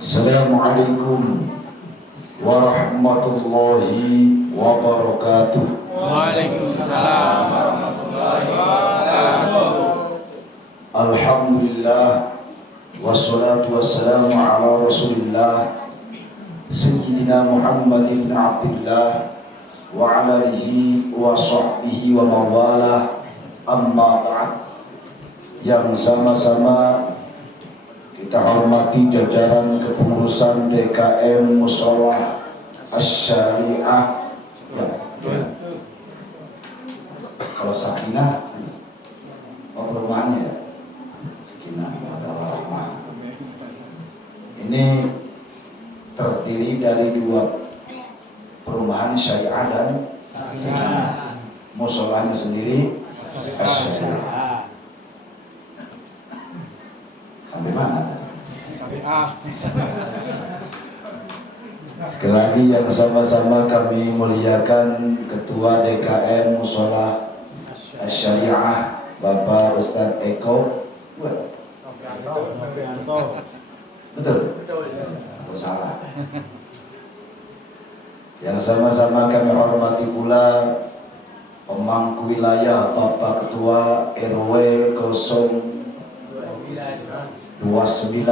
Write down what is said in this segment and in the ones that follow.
Assalamualaikum warahmatullahi wabarakatuh. Waalaikumsalam warahmatullahi wabarakatuh. Alhamdulillah wassalatu wassalamu ala Rasulillah Sayyidina Muhammad ibn Abdullah wa ala alihi wa sahbihi wa mawalah. Amma ba'd. Yang sama-sama kita hormati jajaran kepengurusan DKM Musholah Asy-Syariah. Kalau Sakinah perumahannya ya, Sakinah adalah rahmah. Ini terdiri dari dua perumahan Syariah dan Sakinah. Musholahnya sendiri Asy-Syariah. Sampai mana? Syariah. Sekali lagi yang sama-sama kami muliakan Ketua DKM Musholah Asy-Syariah Bapak Ustadz Eko. Betul? Aku salah. Yang sama-sama kami hormati pula pemangku wilayah Bapak Ketua RW 029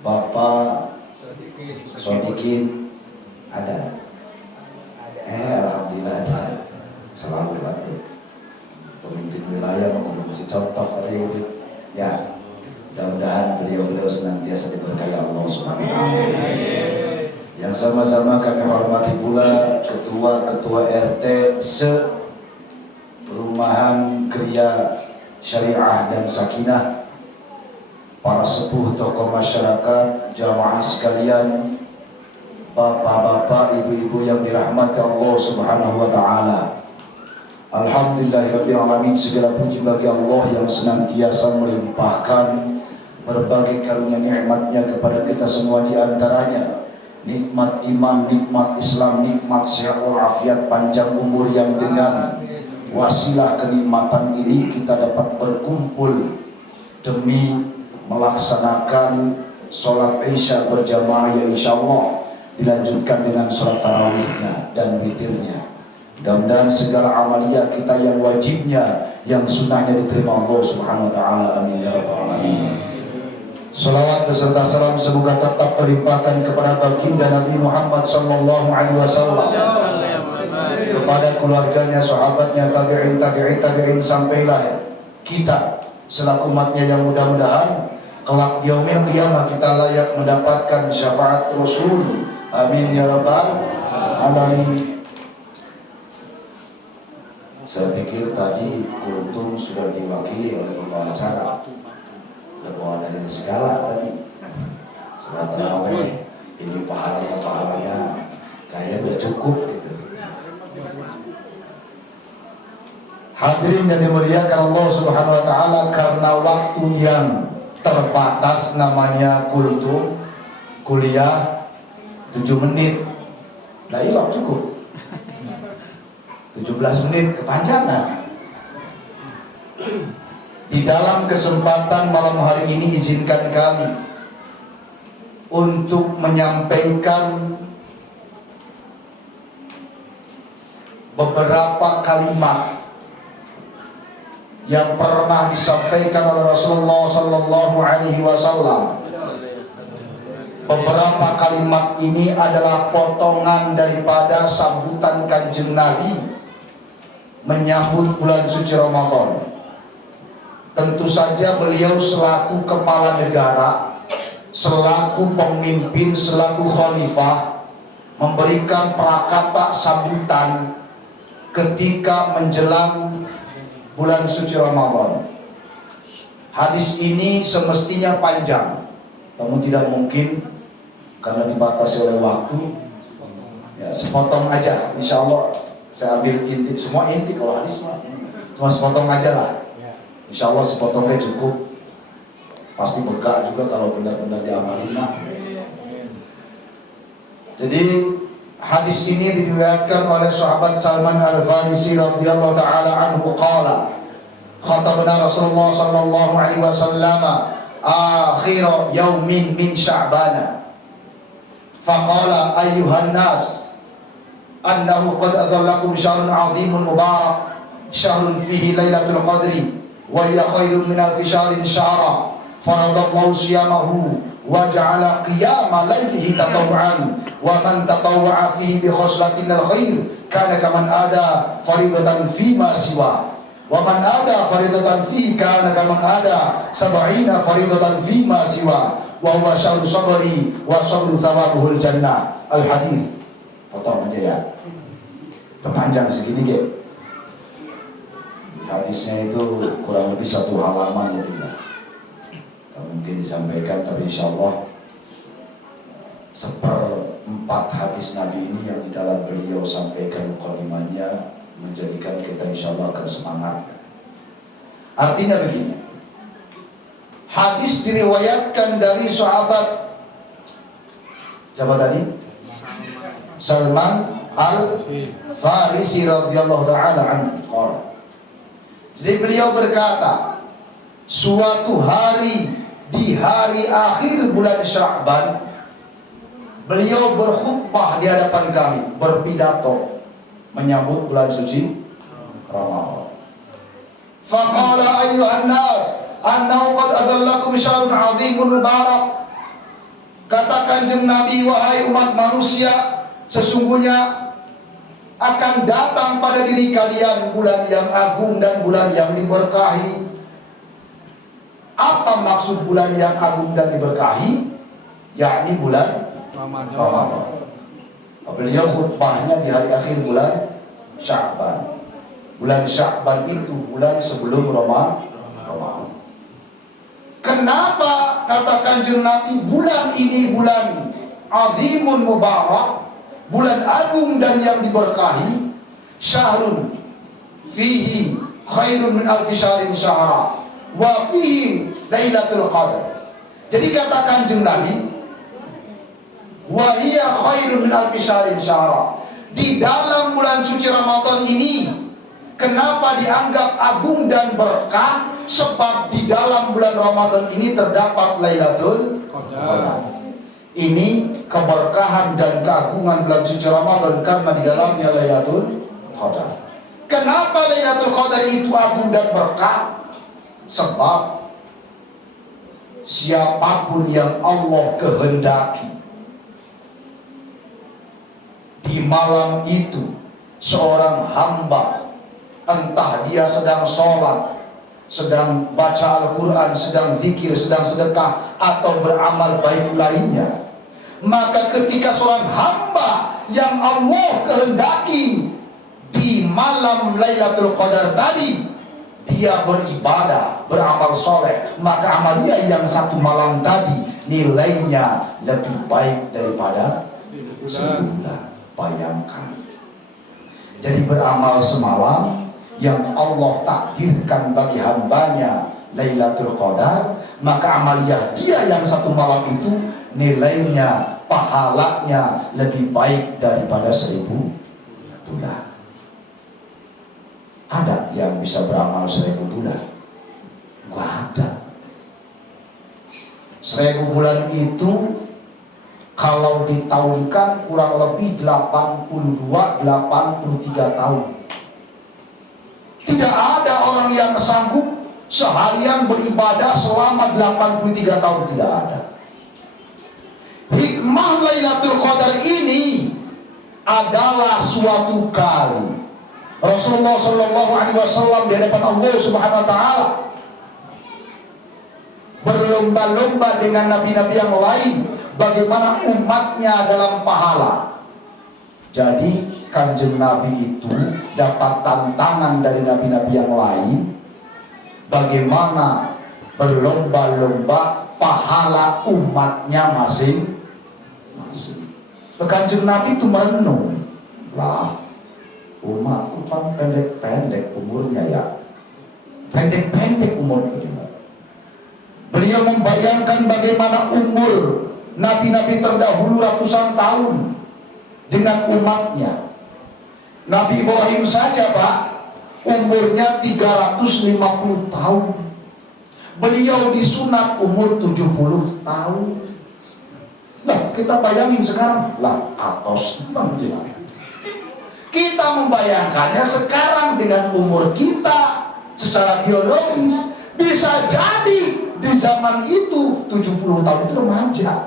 Bapak Sodikin. Ada? Alhamdulillah ada. Selalu ada. Pemimpin wilayah mau kasih contoh tadi ya. Mudah-mudahan beliau senantiasa diberkahi Allah Subhanahu wa taala. Yang sama-sama kami hormati pula ketua-ketua RT Perumahan Kriya Syariah dan Sakinah, para sepuh tokoh masyarakat, jamaah sekalian, bapak-bapak, ibu-ibu yang dirahmati Allah Subhanahu wa taala. Alhamdulillahirabbil alamin, segala puji bagi Allah yang senantiasa melimpahkan berbagai karunia nikmatnya kepada kita semua, di antaranya nikmat iman, nikmat Islam, nikmat sehat walafiat, panjang umur, yang dengan wasilah kenikmatan ini kita dapat berkumpul demi melaksanakan sholat Isya berjamaah yang insya Allah dilanjutkan dengan sholat tarawihnya dan witirnya. Mudah-mudahan segala amaliyah kita yang wajibnya, yang sunnahnya diterima Allah Subhanahu wa taala. Amin ya rabbal alamin. Salawat beserta salam semoga tetap terlimpahkan kepada baginda Nabi Muhammad sallallahu alaihi wasallam, kepada keluarganya, sahabatnya, tabi'in sampailah kita selaku umatnya yang mudah-mudahan kelak di yaumil qiyamah kita layak mendapatkan syafaat Rasul. Amin ya rabbal alamin. Saya pikir tadi kultum sudah diwakili oleh pembawa acara. Udah bawa dari segala tadi. Sudah terawih, ini pahalanya saya udah cukup gitu. Hadirin yang dimuliakan Allah Subhanahu wa taala, karena waktu yang terbatas namanya kultum, kuliah 7 menit. Nah, ilah cukup. 17 menit kepanjangan. Di dalam kesempatan malam hari ini izinkan kami untuk menyampaikan beberapa kalimat yang pernah disampaikan oleh Rasulullah sallallahu alaihi wasallam. Beberapa kalimat ini adalah potongan daripada sambutan Kanjeng Nabi menyambut bulan suci Ramadan. Tentu saja beliau selaku kepala negara, selaku pemimpin, selaku khalifah, memberikan prakata sambutan ketika menjelang bulan suci Ramadan. Hadis ini semestinya panjang, namun tidak mungkin karena dibatasi oleh waktu. Ya, sepotong aja, insya Allah saya ambil inti, semua inti kalau hadis mah cuma sepotong aja lah. Insya Allah sepotongnya cukup, pasti berkah juga kalau benar-benar diamalin. Jadi hadis ini diriwayatkan oleh sahabat Salman Al-Farisi radhiyallahu taala anhu qala khatabana Rasulullah sallallahu alaihi wasallam akhir yaumin min Sya'ban. Faqala ayyuhan nas annahu qad adhallakum syahrun 'azimun mubarak, syahrun fihi lailatul qadri wa hiya khairun min alfi syahrin syahra. Faradallahu siyamahu wa ja'ala qiyama lailihi tatawwu'an wa man tatawwa'a fihi bi khoslatin al-khair kana kaman ada faridatan fi ma siwa wa man ada faridatan fi kana kaman ada sab'ina faridatan fi ma siwa wa huwa syahru sabri wa sabru thawabuhul jannah. Al-hadis potong aja ya, kepanjang segini ya. Hadisnya itu kurang lebih 1 halaman lebih lah, mungkin disampaikan, tapi insya Allah 1/4 hadis Nabi ini yang di dalam beliau sampaikan mukadimahnya menjadikan kita insya Allah akan semangat. Artinya begini, hadis diriwayatkan dari sahabat siapa tadi? Salman Al-Farisi radhiyallahu ta'ala anhu. Jadi beliau berkata, suatu hari di hari akhir bulan Sya'ban, beliau berkhutbah di hadapan kami, berpidato menyambut bulan suci Ramadan. Faqala ayyuhan nas annahu qad adhallakum syahrun 'azimun mubarak. Kata Kanjeng Nabi, wahai umat manusia, sesungguhnya akan datang pada diri kalian bulan yang agung dan bulan yang diberkahi. Apa maksud bulan yang agung dan diberkahi? Yakni bulan Ramadan. Beliau khutbahnya di hari akhir bulan Sya'ban. Bulan Sya'ban itu bulan sebelum Ramadan. Kenapa kata Kanjeng Nabi bulan ini bulan azimun mubarak, bulan agung dan yang diberkahi? Syahrun fihi khairun min alfi syahrin syahra wa fihi lailatul qadar. Jadi kata Kanjeng Nabi, wa hiya khairun min alfi syahrin syahra. Di dalam bulan suci Ramadan ini kenapa dianggap agung dan berkah? Sebab di dalam bulan Ramadan ini terdapat Lailatul Qadar. Ini keberkahan dan keagungan bulan suci Ramadan karena di dalamnya Lailatul Qadar. Kenapa Lailatul Qadar itu agung dan berkah? Sebab siapapun yang Allah kehendaki di malam itu, seorang hamba, entah dia sedang sholat, sedang baca Al-Quran, sedang zikir, sedang sedekah, atau beramal baik lainnya, maka ketika seorang hamba yang Allah kehendaki di malam Lailatul Qadar tadi, dia beribadah, beramal soleh, maka amalia yang satu malam tadi nilainya lebih baik daripada 1000 bulan. Bayangkan, jadi beramal semalam yang Allah takdirkan bagi hambanya Lailatul Qadar, maka amalia dia yang satu malam itu nilainya, pahalanya lebih baik daripada 1000 bulan. Ada yang bisa beramal 1000 bulan? Gak ada. 1000 bulan itu kalau ditahunkan kurang lebih 82-83 tahun. Tidak ada orang yang sanggup seharian beribadah selama 83 tahun, tidak ada. Hikmah Lailatul Qadar ini adalah suatu kali Rasulullah Shallallahu Alaihi Wasallam di hadapan Allah Subhanahu Wa Taala berlomba-lomba dengan nabi-nabi yang lain bagaimana umatnya dalam pahala. Jadi Kanjeng Nabi itu dapat tantangan dari nabi-nabi yang lain bagaimana berlomba-lomba pahala umatnya masing-masing. Kanjeng Nabi itu merenung, lah umatku kan pendek-pendek umurnya ya, pendek-pendek umurnya. Beliau membayangkan bagaimana umur nabi-nabi terdahulu ratusan tahun dengan umatnya. Nabi Ibrahim saja Pak, umurnya 350 tahun. Beliau disunat umur 70 tahun. Nah, kita bayangin sekarang, lah atos memang dia. Kita membayangkannya sekarang dengan umur kita secara biologis, bisa jadi di zaman itu 70 tahun itu remaja.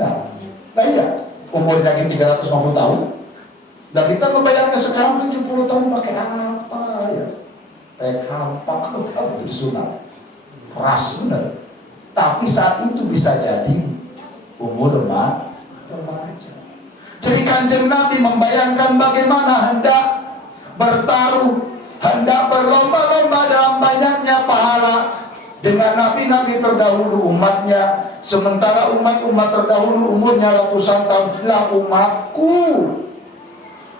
Nah iya, umur lagi 350 tahun. Dan kita membayangkan sekarang 70 tahun pakai apa ya? Pakai kampak itu disunat. Keras bener. Tapi saat itu bisa jadi umur remaja. Jadi Kanjeng Nabi membayangkan bagaimana hendak bertaruh, hendak berlomba-lomba dalam banyaknya pahala dengan nabi-nabi terdahulu umatnya. Sementara umat-umat terdahulu umurnya ratusan tahun. Lah umatku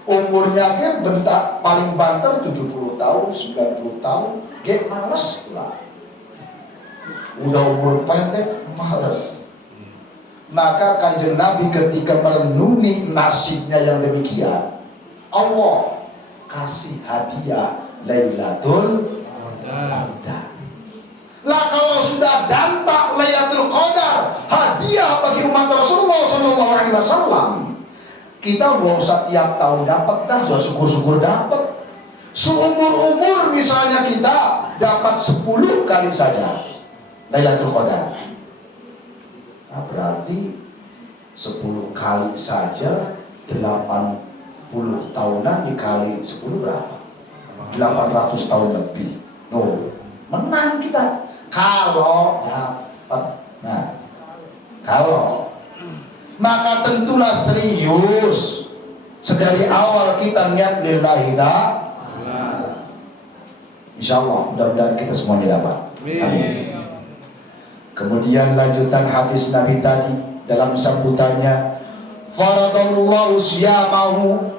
umurnya ke bentak paling banter 70 tahun, 90 tahun. Ge males lah. Udah umur pendek males. Maka Kanjeng Nabi ketika merenungi nasibnya yang demikian, Allah kasih hadiah Lailatul Qadar. Lah kalau sudah dampak Lailatul Qadar, hadiah bagi umat Rasulullah Sallallahu Alaihi Wasallam, kita gak usah tiap tahun dapat, dah sudah syukur-syukur dapat. Seumur-umur misalnya kita dapat 10 kali saja Lailatul Qadar. Nah, berarti 10 kali saja 80 tahunan dikali 10 berapa? 800 tahun lebih. Menang kita kalau dapat. Nah, kalau maka tentulah serius. Sedari awal kita niat lillahi ta'ala. Insyaallah mudah-mudahan kita semua dapat. Amin. Kemudian lanjutan hadis Nabi tadi dalam sambutannya, faradallahu siyamahu,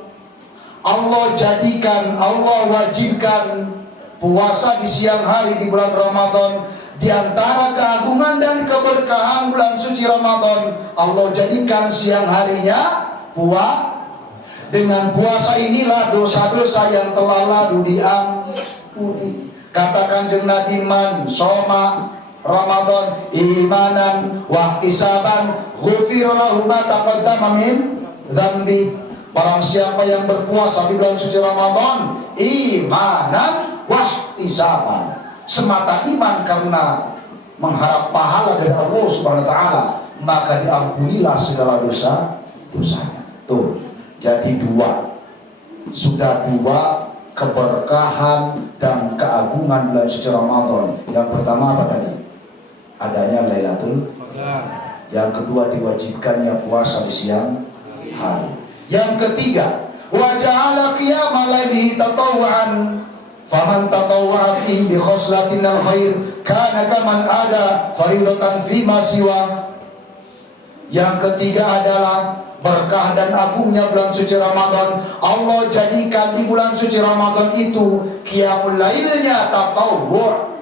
Allah jadikan, Allah wajibkan puasa di siang hari di bulan Ramadan. Di antara keagungan dan keberkahan bulan suci Ramadan, Allah jadikan siang harinya puasa. Dengan puasa inilah dosa-dosa yang telah lalu diampuni. Katakan Kanjeng Nabi, man soma Ramadan imanan wa ihtisaban ghufira lahu ma taqaddama min dzambi. Barang siapa yang berpuasa di bulan suci Ramadan imanan wa ihtisaban, semata iman karena mengharap pahala dari Allah Subhanahu wa taala, maka diampunilah segala dosa-dosanya. Tuh, jadi sudah dua keberkahan dan keagungan bulan suci Ramadan. Yang pertama apa tadi? Adanya Lailatul Qadar. Yang kedua diwajibkannya puasa di siang hari. Yang ketiga, wa ja'ala qiyama lailihi tatawwu'an faman tatawwa'a fi bi khoslatin al khair kana kaman ada faridatan fi ma siwa. Yang ketiga adalah berkah dan agungnya bulan suci Ramadan. Allah jadikan di bulan suci Ramadan itu qiyamul lailnya tatawwu',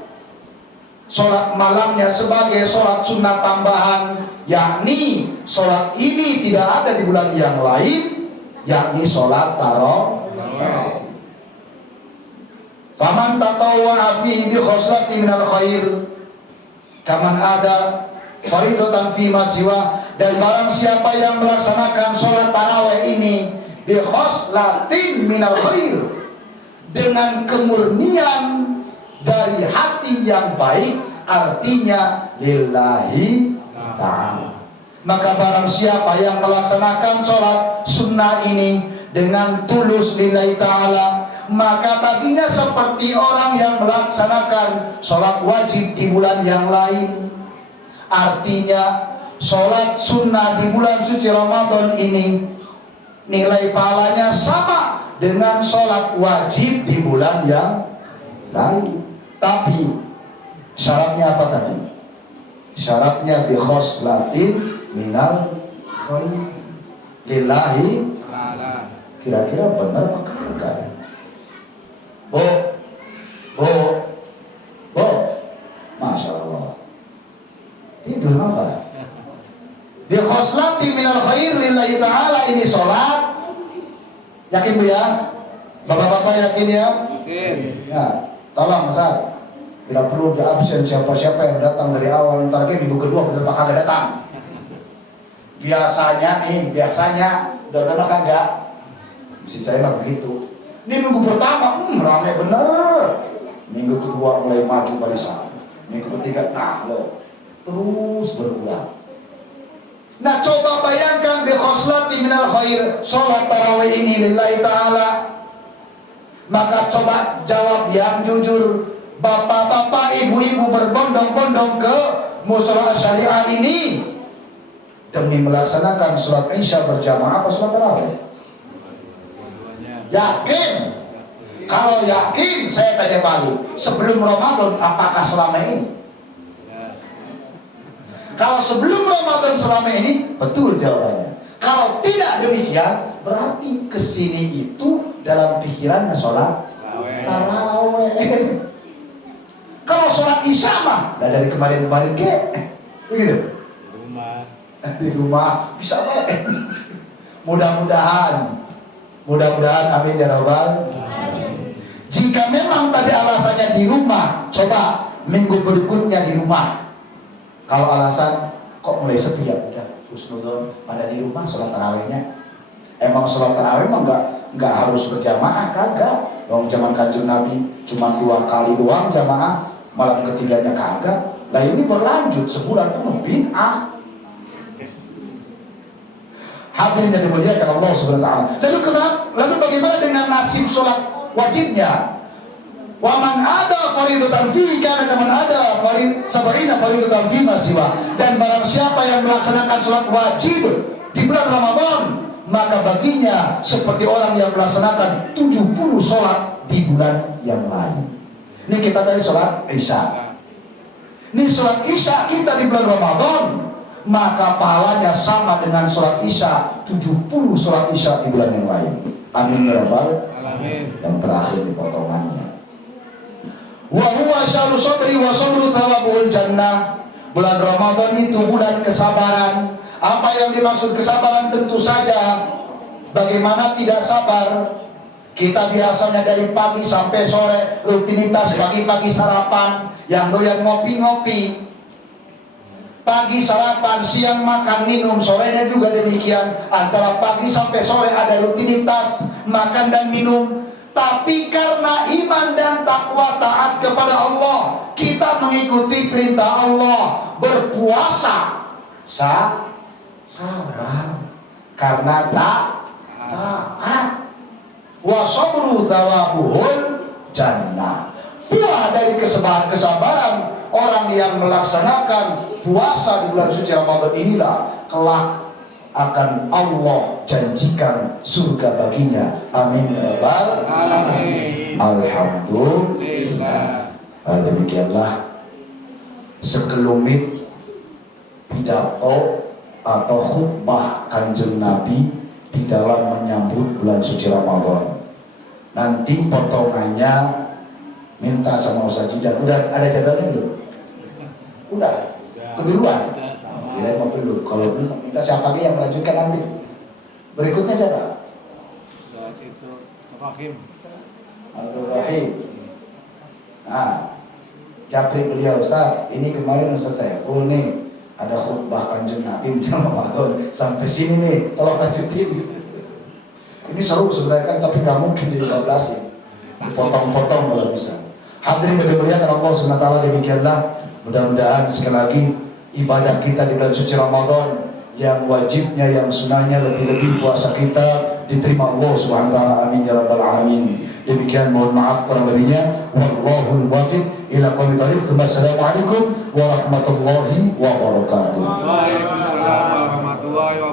sholat malamnya sebagai sholat sunnah tambahan, yakni sholat ini tidak ada di bulan yang lain, yakni sholat tarawih. Faman tatawwa'a fi bi khoslatin minal khair kaman ada faridatan fi ma siwa. Dan barang siapa yang melaksanakan sholat tarawih ini bi khoslatin minal khair, dengan kemurnian dari hati yang baik, artinya lillahi ta'ala, maka barang siapa yang melaksanakan sholat sunnah ini dengan tulus lillahi ta'ala, maka baginya seperti orang yang melaksanakan sholat wajib di bulan yang lain. Artinya sholat sunnah di bulan suci Ramadan ini nilai pahalanya sama dengan sholat wajib di bulan yang lain. Tapi syaratnya apa tadi? Syaratnya bi khoslatin minal khair lillahi. Kira-kira benar apa kagak? Bo, Masya Allah. Tidur apa? Bi khoslatin minal khair lillahi ta'ala, ini sholat. Yakin Bu ya? Bapak-bapak yakin ya? Yakin. Ya, tolong Ustaz. Tidak perlu di absen siapa-siapa yang datang dari awal, ntar lagi minggu kedua bener tak kagak datang. Biasanya udah kagak. Mesti saya mah begitu. Ini minggu pertama, rame bener. Minggu kedua mulai maju barisan. Minggu ketiga, terus berkurang. Nah, coba bayangkan bi khoslati minal khair, sholat tarawih ini lillahi ta'ala. Maka coba jawab yang jujur. Bapak-bapak, ibu-ibu berbondong-bondong ke mushola syariah ini demi melaksanakan sholat isya berjamaah apa sholat tarawih? Yakin? Kalau yakin, saya tanya balik, sebelum Ramadan apakah selama ini? Kalau sebelum Ramadan selama ini, betul jawabannya. Kalau tidak demikian, berarti kesini itu dalam pikirannya sholat tarawih. Kalau sholat isya mah, dari kemarin-kemarin begitu. Di rumah bisa baik. Mudah-mudahan, amin ya rabbal. Jika memang tadi alasannya di rumah, coba minggu berikutnya di rumah. Kalau alasan kok mulai sepi ya udah husnudon pada di rumah sholat tarawihnya. Emang sholat tarawih mah nggak harus berjamaah, kagak. Orang zaman Kanjeng Nabi cuma 2 kali doang jamaah, malam ketiganya kagak. Lah ini berlanjut sebulan penuh bid'ah. Hadirin yang dimuliakan Allah Subhanahu wa taala. Lalu bagaimana dengan nasib sholat wajibnya? Wa man ada faridatan fi kana kaman ada sabarina faridatan fi ma siwa. Dan barang siapa yang melaksanakan sholat wajib di bulan Ramadan, maka baginya seperti orang yang melaksanakan 70 sholat di bulan yang lain. Ini kita dari sholat isya. Ini sholat isya kita di bulan Ramadan, maka pahalanya sama dengan sholat isya 70 sholat isya di bulan yang lain. Amin ya rabbal alamin. Yang terakhir di potongannya. Wa huwa syahru sabri wa sabru thawabul jannah. Bulan Ramadan itu bulan kesabaran. Apa yang dimaksud kesabaran? Tentu saja bagaimana tidak sabar. Kita biasanya dari pagi sampai sore rutinitas pagi-pagi sarapan, yang doyan ngopi-ngopi. Pagi sarapan, siang makan minum, sorenya juga demikian. Antara pagi sampai sore ada rutinitas makan dan minum. Tapi karena iman dan takwa taat kepada Allah, kita mengikuti perintah Allah, berpuasa, sabar, karena taat. Wa sabru thawabuhul jannah. Buah dari kesabaran orang yang melaksanakan puasa di bulan suci Ramadan inilah kelak akan Allah janjikan surga baginya. Amin ya rabbal alamin. Alhamdulillah. Demikianlah sekelumit pidato atau khutbah Kanjeng Nabi di dalam menyambut bulan suci Ramadan. Nanti potongannya minta sama Ustaz Jidan. Udah ada jadwalnya belum? Udah. Keduluan. Kira mau belum. Kalau belum kita siapa lagi yang melanjutkan nanti? Berikutnya siapa? Ustaz itu Rahim. Abdul Rahim. Japri beliau, Ustaz, ini kemarin Ustaz saya nih ada khutbah Kanjeng Nabi menjelang Ramadan sampai sini nih, tolong lanjutin. Ini seru sebenarnya kan, tapi nggak mungkin di-12-in, dipotong-potong kalau bisa. Hadirin yang dimuliakan Allah Subhanahu wa taala, demikianlah mudah-mudahan sekali lagi ibadah kita di bulan suci Ramadan, yang wajibnya, yang sunahnya, lebih-lebih puasa kita diterima Allah Subhanahu wa taala. Amin ya rabbal alamin. Demikian, mohon maaf kurang lebihnya. Wallahul muwaffiq ila aqwamit thoriq. Wassalamualaikum warahmatullahi wabarakatuh. Waalaikumsalam warahmatullahi wabarakatuh.